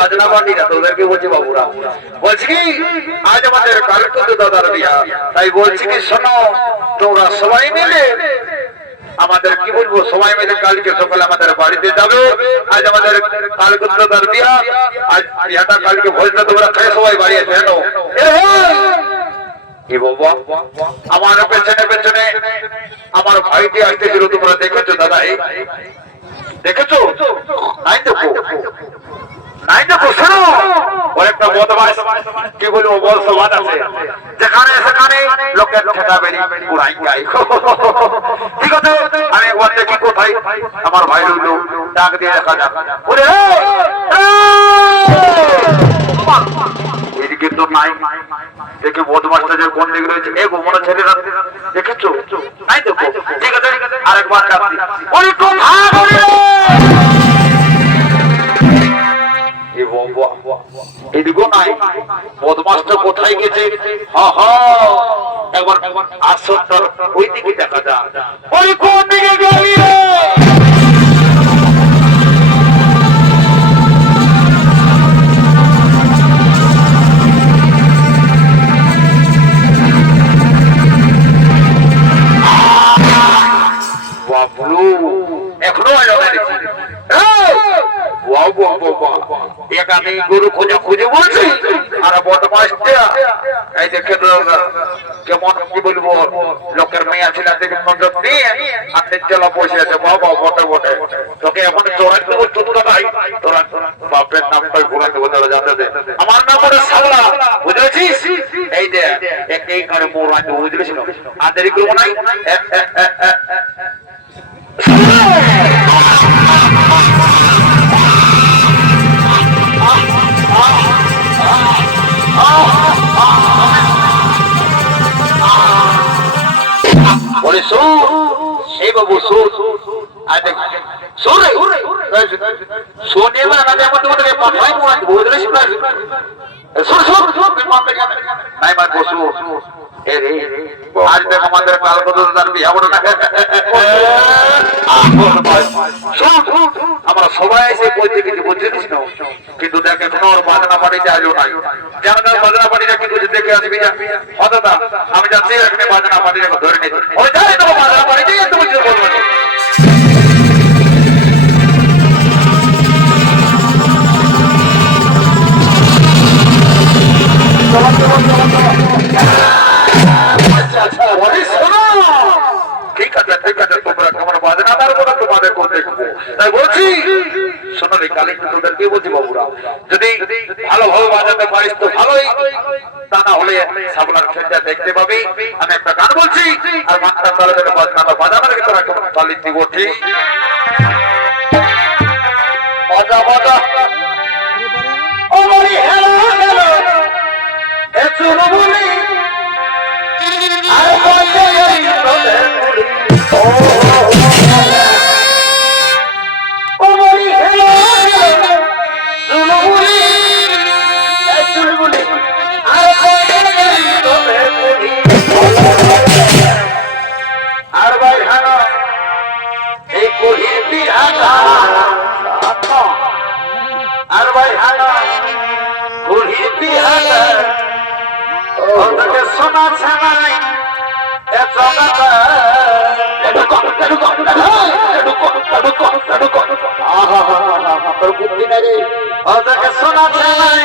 বাজনা পার্টিরা তোদেরকে বলছি বাবুরা, বলছি কি আজ আমাদের কালকুদ্দ দাদার বিয়া, তাই বলছি কি শোনো তোমরা সবাই মিলে আমাদের কি বলবো সবাই মিলে কালকে সকালে আমাদের বাড়িতে যাবে। আজ আমাদের কালকুদ্দ দাদার বিয়া, আজ বিয়াটা কালকে ভোজটা তোমরা খেয়ে সবাই বাড়ি আসবে। আমার পেছনে পেছনে আমার ভাইটি আসতেছিল, তোমরা দেখেছো দাদা? দেখেছো? নাই দেখো, নাই দেখো, শোনো ওর একটা বদমাশ কি বলবো বল সবাদ আছে, যেখানে সেখানে লোকের ঠেকা বেরি উড়াই যায়। ঠিক আছে, আমি একবার দেখি কোথায় আমার ভাই রইল, ডাক দিয়ে দেখা যাক। ওরে এদিকে তো নাই, দেখে বদমাসটা যে কোন দিকে রয়েছে। এ গোমনা ছেলেরা দেখেছো? নাই দেখো, ঠিক আছে আরেকবার ডাকছি। ওরে কোন ভাগ ওরে এদিকেও নাই, বদমাসটা কোথায় গেছে? একবার আসর ওই দিকে দেখা যা। ওই কোন দিকে গেলি রে? এখনো এখানে গরু খুঁজে খুঁজে বলছি, আর বদমাসটা এই দেখে কেমন কি বলবো লোকের মেয়ে ছিল দেখে নজর নিয়ে আপনি চলা বসে আছে। বাবা বটে বটে তোকে এখন চোরাই দেবো, চতুরা ভাই তোরা বাপের নামটাই ভুলে দেবো, তারা জানতে দে। আমার নাম হলো সাবলা, বুঝেছিস? এই যে এই করে মোর আনতে বুঝেছিল, আর দেরি করবো নাই। এই বাবু সোনে আজ দেখ আমাদের আমরা সবাই এসে বলতে কিছু বুঝছিস না, কিন্তু দেখ এখন ওর বাজনা বাড়িতে আজও নাই। জানা বাজনা বাড়িটা কি করছে দেখে আসবি না? দাদা আমি যাচ্ছি, এখানে বাজনা বাড়িটা ধরে নিচ্ছি। ওই যাই তো বাজনা বাড়িতে এত কিছু বলবো না। ঠিক আছে ঠিক আছে, তোমরা কেমন বাজনা তার কথা তোমাদের কোন দেখবো, তাই বলছি শোনো রে কালী তোদেরকে বলছি বাবুরা, যদি ভালোভাবে বাজাতে পারিস তো ভালোই, তা না হলে সাবলার খেলটা দেখতে পাবি। আমি একটা গান বলছি আর গানটা তাহলে বাজনাটা বাজানোর কি তোরা কেমন তালি দিব? ঠিক বাজা বাজা ও বলি হ্যালো হ্যালো এ চুরু বলি আর বলতে এই তোদের ও বলি হ্যালো হ্যালো চুরু বলি এ চুরু বলি আর বলতে এই তোদের আর ভাই হানো এই কহি বিহানা আর ভাই হানো কহি বিহানা ওটাকে শোনা ছানাই এ জগত তোর বুদ্ধি নাই রে, ওটাকে শোনা ছানাই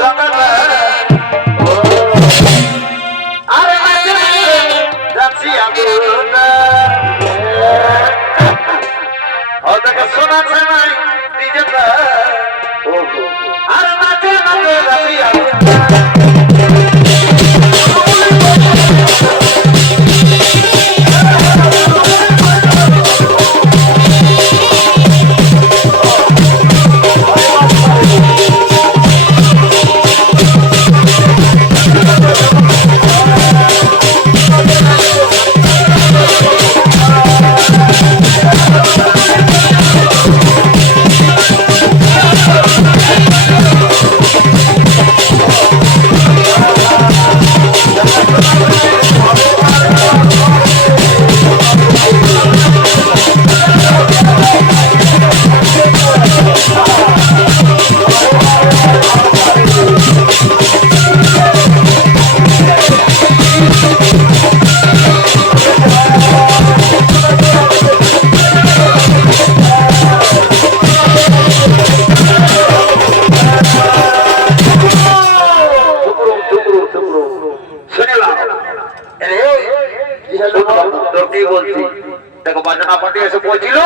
জগত আরে যাচ্ছি আমি ওটাকে শোনা ছানাই নিজেটা আর নাচে নাচে যাচ্ছি আমি। দেখো বাজনা পার্টি এসে পৌঁছিল,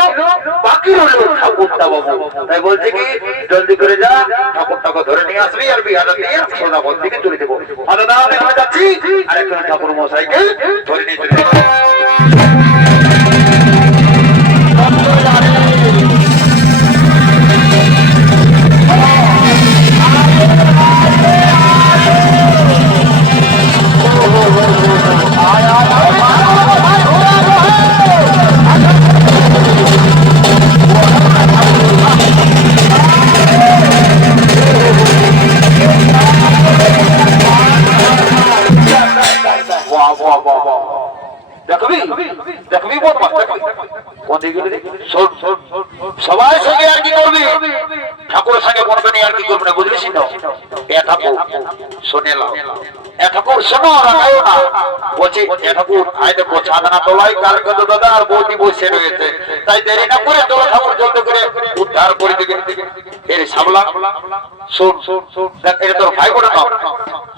বাকি হলো ঠাকুরটা বাবু। তাই বলছে কি জলদি করে যা, ঠাকুরটাকে ধরে নিয়ে আসবি আর বিহাটা দিয়ে সোনাগঞ্জ দিকে চলে দেবো। দাদা আমি যাচ্ছি, আর একজন ঠাকুর মশাইকে ধরে নিয়ে চলে যাবো। সবাই সঙ্গে আর কি করবি, ঠাকুরের সঙ্গে করবে না আর কি করবে না, বুঝলিস না? এ ঠাকুর শোনেলাম, এ ঠাকুর শোনো রাখাও না, বলছি এ ঠাকুর আয় দেখো ছাদনা তোলাই কার কত দাদা আর বৌদি বসে রয়েছে, তাই দেরি না করে তোরা ঠাকুর জলদি করে উদ্ধার করে দিবে। এর সাবলা শোন শোন শোন, দেখ এটা তোর ভাই বলে না?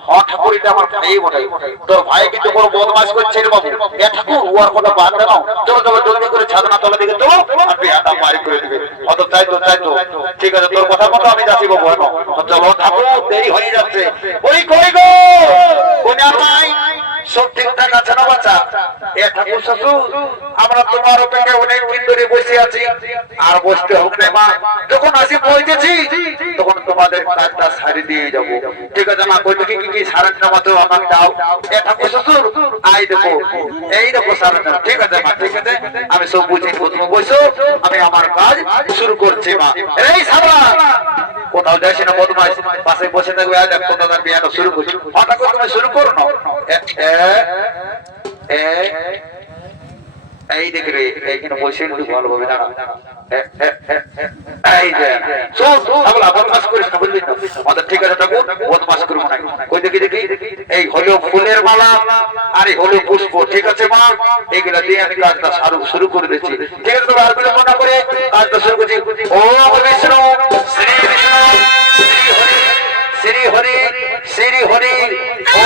হ্যাঁ ঠাকুর এটা আমার ভাই বলে। তোর ভাই কিন্তু বড় বদমাশ করছে রে বাবু। এ ঠাকুর ওর কথা বাদ দাও, চলো চলো জলদি করে ছাদনা তোলা দিকে চলো আর বিহাটা বাড়ি করে দিবে। অত তাই তো ঠিক আছে, তোর কথা মতো আমি যাচ্ছি বাবু। চলো ঠাকুর দেরি হয়ে যাচ্ছে। ওই কই গো কোন নাই সব ঠিকঠাক আছে না বাচ্চা? এ ঠাকুর শ্বশুর আমরা তোমার অপেক্ষা অনেক দিন ধরে বসে আছি, আর বসতে হোক না মা, যখন আসি পৌঁছেছি তখন তোমাদের কাজটা সারি দিয়ে যাবো। ঠিক আছে মা, কই কি কি সারাটা মতো আমাকে দাও। এ ঠাকুর শ্বশুর আই দেখো, এই দেখো সারাটা। ঠিক আছে মা, ঠিক আছে, আমি সব বুঝি, তুমি বসো, আমি আমার কাজ শুরু করছি মা। এই সারা কোথাও যাইছি না বদমাইশ, পাশে বসে থাকবে, দেখো দাদার বিয়াটা শুরু করছি। হঠাৎ করে তুমি শুরু করো না। এই দেখি রে, এইখানে বসে একটু ভালো হবে দাঁড়া। এই যে শোন সাবলা, বদমাশ করিস না বুঝলি? আমাদের ঠিক আছে ঠাকুর, বদমাশ করবো না। কই দেখি দেখি, এই হলো ফুলের মালা আর এই হলো পুষ্প। ঠিক আছে মা, এইগুলা দিয়ে আমি কাজটা শুরু করে দিচ্ছি। ঠিক আছে, তোমরা আর বিলম্ব না করে কাজটা শুরু করছি। ও বিষ্ণু শ্রী বিষ্ণু শ্রী হরি শ্রী হরি ও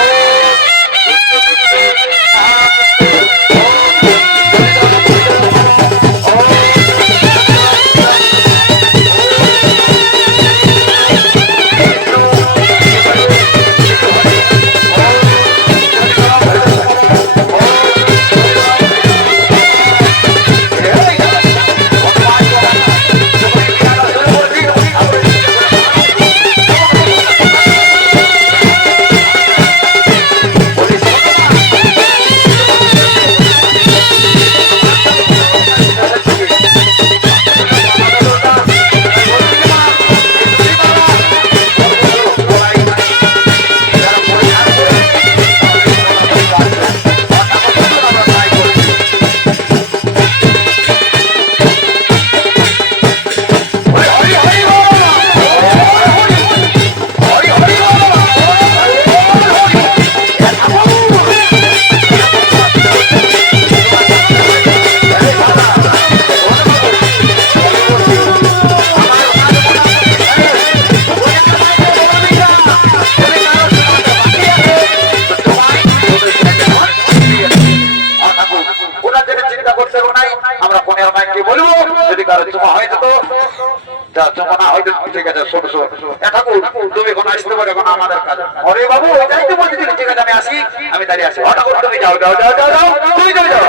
আমি দাঁড়িয়ে আছি। হঠাৎ করে তুমি যাও যাও যাও যাও, তুমি চলে যাও।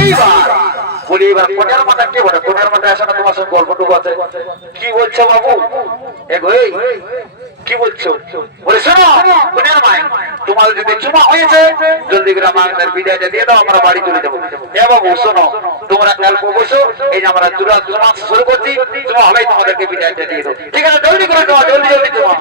এইবার বলি, এবার কোনের মাথা কে বলে? কোনের মাথায় আসে না তোমার সঙ্গে গল্পটুকু আছে? কি বলছো বাবু? কি বলছো? বলে শোনো কোনের মায়, তোমার যদি চুমা হয়েছে জলদি করে আমাদের বিদায়টা দিয়ে দাও, আমরা বাড়ি চলে যাবো। এ বাবু শোনো, তোমরা গল্প বসো, এই যে আমরা চুমা শুরু করছি, চুমা হলেই তোমাদেরকে বিদায়টা দিয়ে দাও। ঠিক আছে, জলদি করে চুমা, জলদি জলদি চুমা।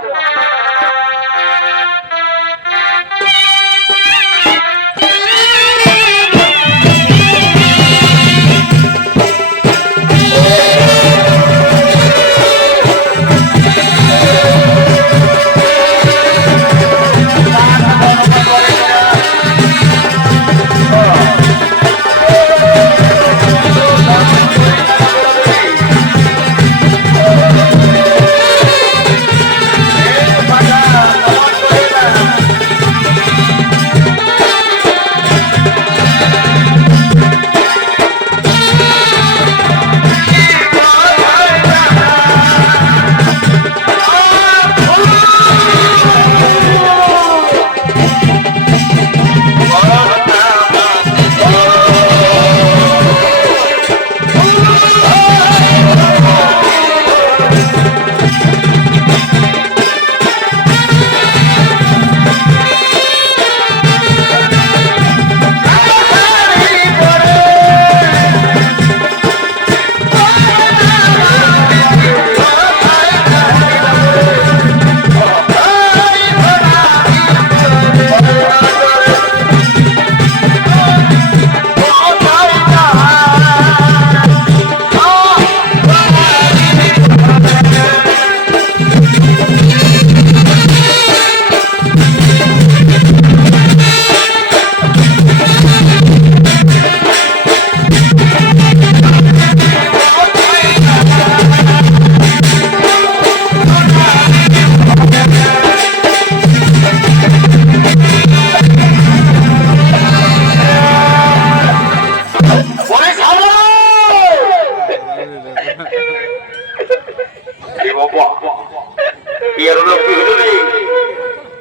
এর লোক কি হলো রে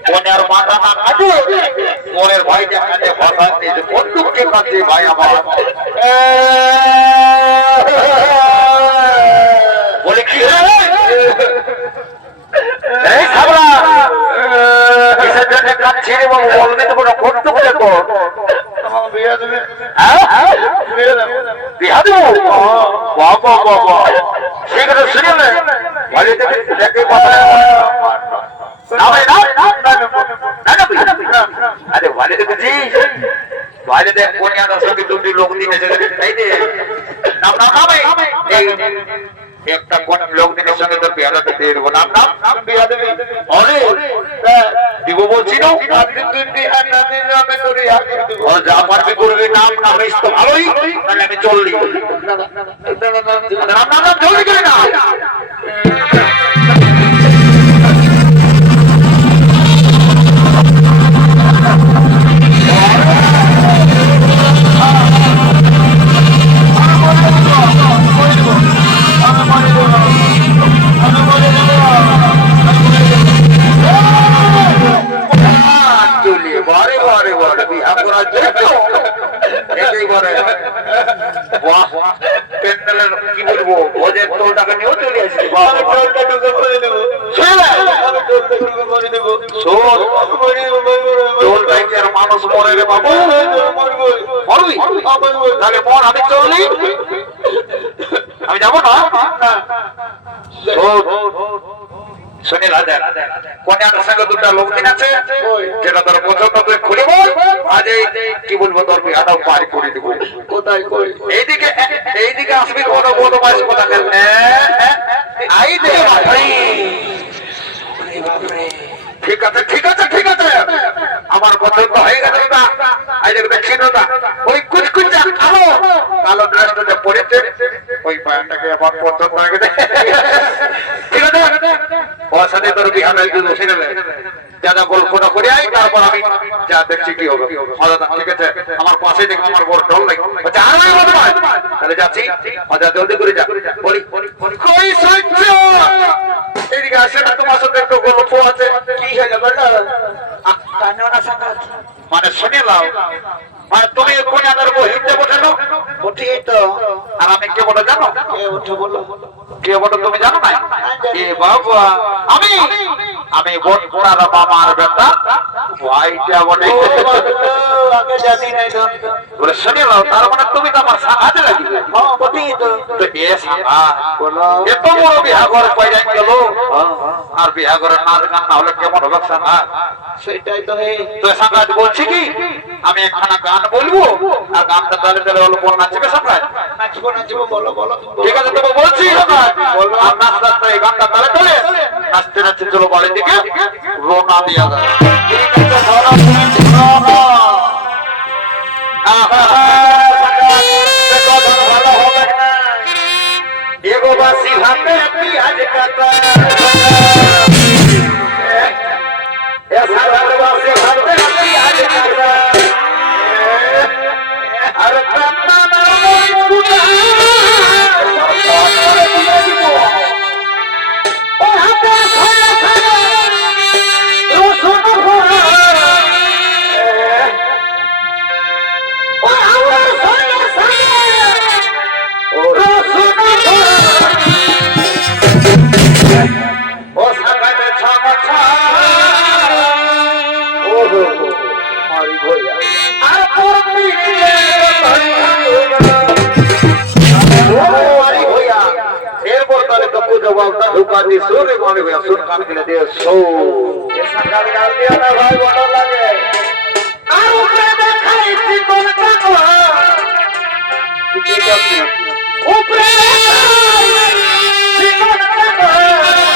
মনের মাথা না কাটে মনের ভাই দেখাতে ভাষা দিয়েছে বন্দুককে কাছে ভাই আমার বলে কি এই খাবরা কিসের জন্য কাঁদছি রে বাবু বলবে তো কোনো করতে বলে তো বিয়া দেবে বিয়া দেবো বাবা বাবা সেখানে শুনে ভালো দেখে দেখে আরে ভালো দেখেছিস ভালো দেখ কোনিয়ার সঙ্গে দুটি লোক দিনে তাই দে নাম নাম একটা কোন লোক দিনের সঙ্গে তোর বিয়া দিতে দেবো নাম নাম বিয়া দেবে অরে দিব বলছি না আপনি তুই বিয়া না দিলে আমি তোর যা পারবি করবি নাম নাম তো ভালোই তাহলে আমি চললি নাম নাম জলদি করে না কি বলবো ওদের তোর টাকা নিয়েও চলে আসছি মানুষ মরে রে বাবু তাহলে মর আমি চললি আমি যাবো না শুনে কন্যার সঙ্গে দুটা লোক দিন আছে যেটা তোর পছন্দ করে খুলে বল আজ কি বলবো তোর বিহাটাও পার করে দেবো কোথায় এইদিকে আসবি কোনো বদমাস কথা আই দে ঠিক আছে ঠিক আছে ঠিক আছে আমার পছন্দ হয়ে গেছে ওই কুচকুচা কালো কালো ড্রেসটা পরেছে ওই পায়টাকে আমার পছন্দ হয়ে গেছে ঠিক আছে ওর সাথে তোর বিহার বসে নেবে যারা গল্পটা করে আই তারপর আমি যা দেখছি কি হবে ঠিক আছে আমার পাশে দেখো আমার বড় ডল নাই তাহলে যাচ্ছি আচ্ছা জলদি করে যা বলি কই সহ্য এদিকে আসে না তোমার সাথে একটু গল্প আছে কি হয়ে বেটা মানে শুনে নাও মানে তুমি কোন আদার বহিতে বসানো উঠি তো আর আমি কে বলো জানো উঠে বলো কে বলো তুমি জানো না এ বাবা আমি আমি বড়ার মামার বেটা ভাইটা বলে আগে জানি নাই তো বলে শুনে নাও তার মানে তুমি তো আমার সাহায্য লাগবে হ্যাঁ উঠি তো এ সাহা বলো এত বড় বিহাগর কইরা গেল আর বিহাগরের নাচ গান না হলে কেমন হবে সাহা সেটাই তো হে তো সাহায্য বলছি কি আমি একখানা গান বলবো আর গানটা তাহলে তাহলে বলো কোন নাচবে সবাই নাচবো বলো বলো ঠিক আছে তুমি বলছি বলো আর নাচতে এই গানটা তাহলে তাহলে নাচতে নাচতে চলো বাড়ির দিকে রওনা দিয়া যায় ঠিক আছে ধরো ভালো হবে না এগো বাসি হাতে পিয়াজ কাটা ऐसा दरबार से भरते पियाज काटा अरे तन्ना ना पुना ओ हाथे खाना खाना रोसुन भरा ओ आवर सोया सोया ओ रोसुन भरा ओ सागरे छामा छा मारी भैया আর পরবি मारी भैया এরপর তাহলে তো জবাবটা ঢুকাতে সুরে মারি ভैया সুর কান দিলে দে সো ऐसा গাল গাল দিয়া না ভাই বড় লাগে আর উপরে দেখাইছি কোনটা কো ঠিক আছে উপরে দেখাইছি কোনটা কো